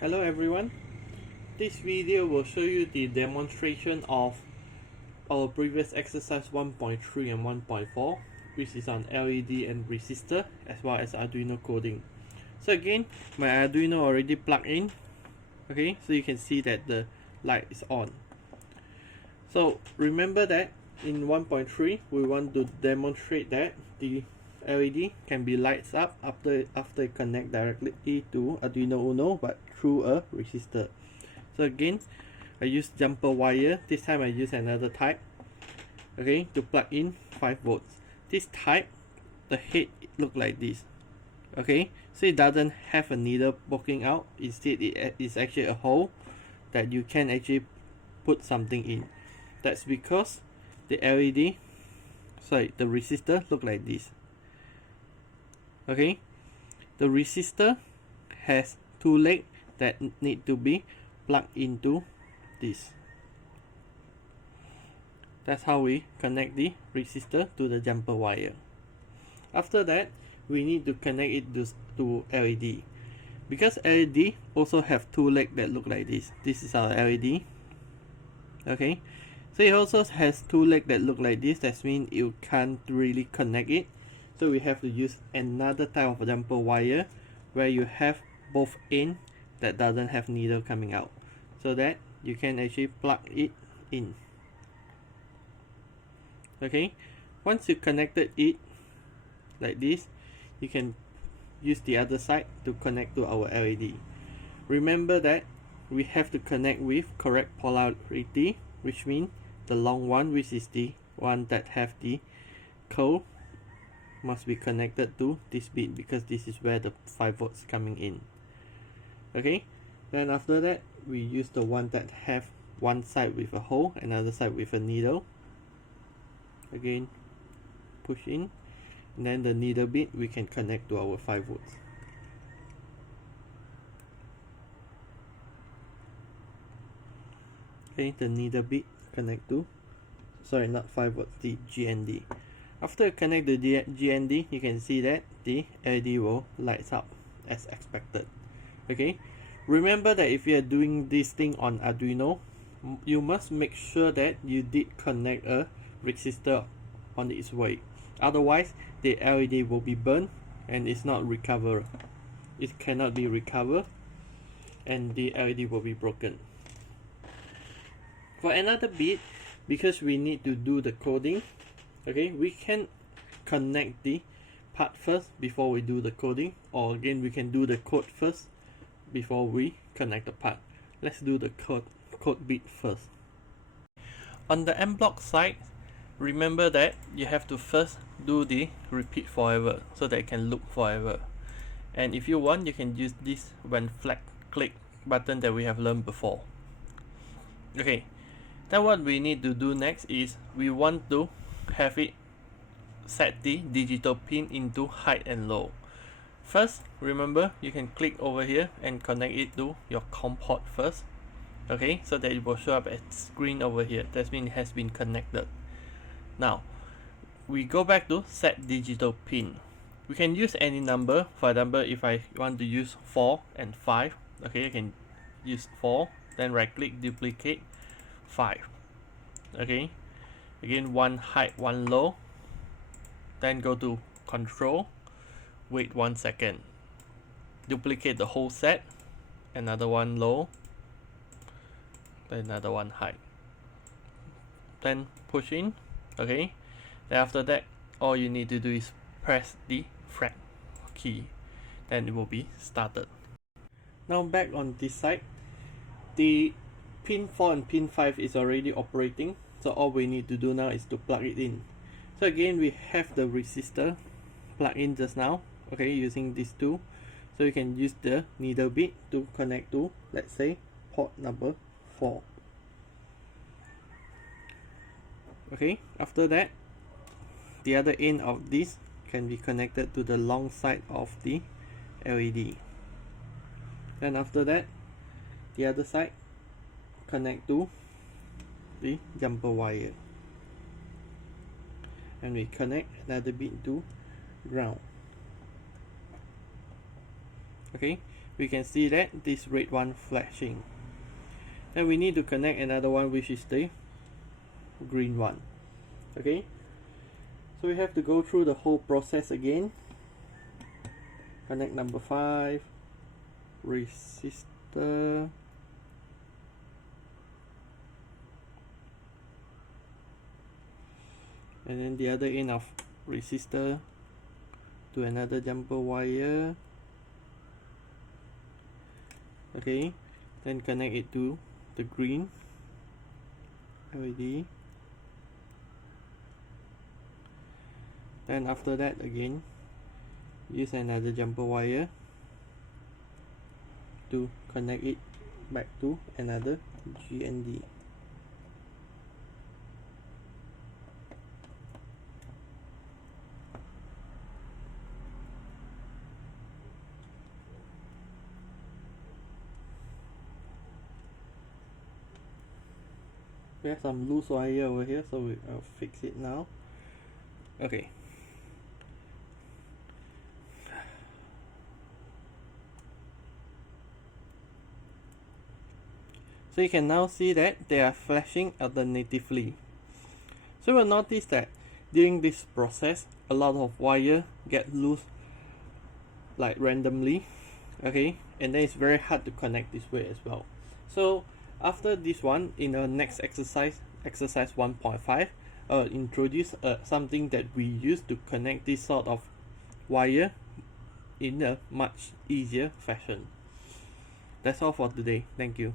Hello everyone, this video will show you the demonstration of our previous exercise 1.3 and 1.4, which is on LED and resistor as well as Arduino coding. So again, my Arduino already plugged in, okay, so you can see that the light is on. So remember that in 1.3 we want to demonstrate that the LED can be lights up after it connect directly to Arduino Uno but through a resistor. So again, I use jumper wire. This time I use another type, okay, to plug in 5 volts. This type, the head look like this, okay, so it doesn't have a needle poking out. Instead it is actually a hole that you can actually put something in. That's because the resistor look like this. Okay, the resistor has 2 legs that need to be plugged into this. That's how we connect the resistor to the jumper wire. After that, we need to connect it to LED. Because LED also have 2 legs that look like this. This is our LED. Okay, so it also has 2 legs that look like this. That means you can't really connect it. So we have to use another type of jumper wire where you have both ends that doesn't have needle coming out, so that you can actually plug it in. Okay, once you connected it like this, you can use the other side to connect to our LED. Remember that we have to connect with correct polarity, which means the long one, which is the one that have the curve, must be connected to this bit because this is where the 5 volts coming in. Okay, then after that we use the one that have one side with a hole, another side with a needle. Again, push in, and then the needle bit we can connect to our 5 volts. Okay, the needle bit connect to, sorry, not 5 volts, the GND. After you connect the GND, you can see that the LED will light up as expected. Okay, remember that if you are doing this thing on Arduino, you must make sure that you did connect a resistor on its way. Otherwise, the LED will be burned and it's not recovered. It cannot be recovered and the LED will be broken. For another bit, because we need to do the coding, okay, we can connect the part first before we do the coding, or again we can do the code first before we connect the part. Let's do the code bit first. On the mBlock side, remember that you have to first do the repeat forever so that it can loop forever. And if you want, you can use this when flag click button that we have learned before. Okay, then what we need to do next is we want to have it set the digital pin into high and low. First, remember you can click over here and connect it to your COM port first. Okay, so that it will show up at screen over here. That means it has been connected. Now, we go back to set digital pin. We can use any number. For example, if I want to use 4 and 5, okay, I can use 4, then right click, duplicate 5. Okay, again, 1 high, 1 low, then go to control, wait 1 second, duplicate the whole set, another 1 low, then another 1 high, then push in. Okay, then after that all you need to do is press the flag key, then it will be started. Now back on this side, the pin 4 and pin 5 is already operating, so all we need to do now is to plug it in. So again, we have the resistor plug in just now, okay, using these two. So you can use the needle bit to connect to, let's say, port number 4. Okay, after that, the other end of this can be connected to the long side of the LED. Then after that, the other side connect to the jumper wire. And we connect another bit to ground. Okay, we can see that this red one flashing. Then we need to connect another one, which is the green one. Okay, so we have to go through the whole process again. Connect number 5, resistor, and then the other end of resistor to another jumper wire. Okay, then connect it to the green LED. Then after that, again use another jumper wire to connect it back to another GND. We have some loose wire over here, so I'll fix it now. Okay. So you can now see that they are flashing alternatively. So you'll notice that during this process, a lot of wire get loose like randomly, okay, and then it's very hard to connect this way as well. So after this one, in the next exercise 1.5, introduce something that we use to connect this sort of wire in a much easier fashion. That's all for today. Thank you.